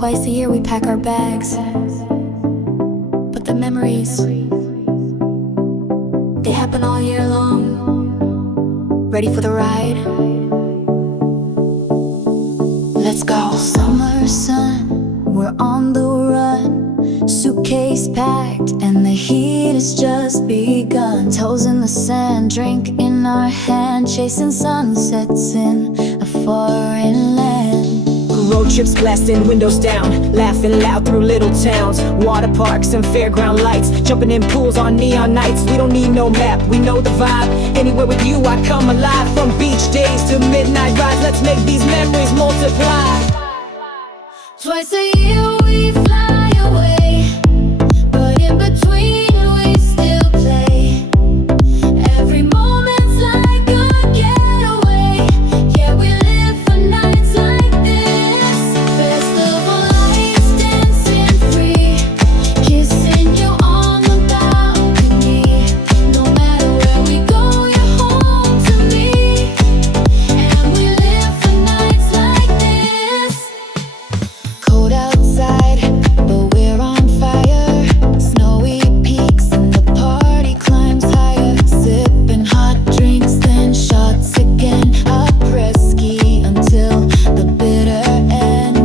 Twice a year we pack our bags, but the memories, they happen all year long. Ready for the ride? Let's go. Summer sun, we're on the run. Suitcase packed and the heat has just begun. Toes in the sand, drink in our hand, chasing sunsets in a foreign land. Road trips blasting windows down, laughing loud through little towns. Water parks and fairground lights, jumping in pools on neon nights. We don't need no map, we know the vibe. Anywhere with you I come alive. From beach days to midnight rides, let's make these memories multiply. Twice a year we fly away, but in between we still play. Every moment's like a getaway. Yeah, we live for nights like this. Festival lights, dancing free, kissing you on the balcony. No matter where we go, you're home to me. And we live for nights like this. Cold outside, but we're on fire. Snowy peaks and the party climbs higher. Sipping hot drinks, then shots again. Aprés-ski until the bitter end.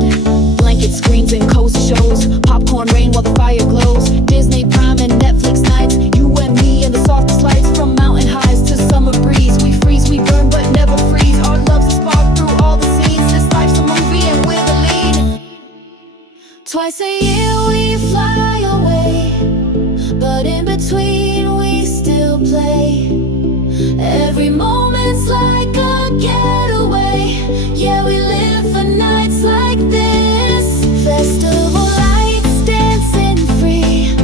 Blanket screens and cozy shows, popcorn rain while the fire glows. Disney Prime and Netflix nights, you and me and the softest lights. From mountain highs to summer breeze, we freeze, we burn but never freeze. Our love's a spark through all the scenes. This life's a movie and we're the lead. Twice a year we fly away, but in between we still play. Every moment's like a getaway. Yeah, we live for nights like this. Festival lights, dancing free,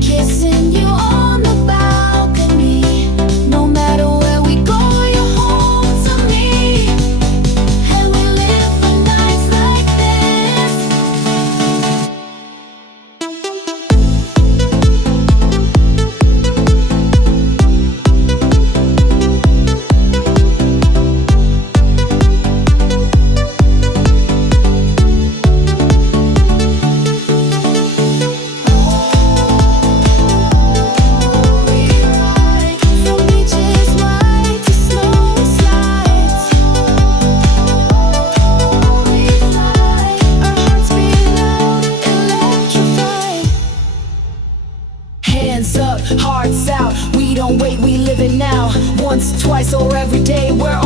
kissing you on the balcony. No matter where we go, you're home to me. And we live for nights like this. Hands up, hearts out, we don't wait, we live it now. Once, twice, or every day, we're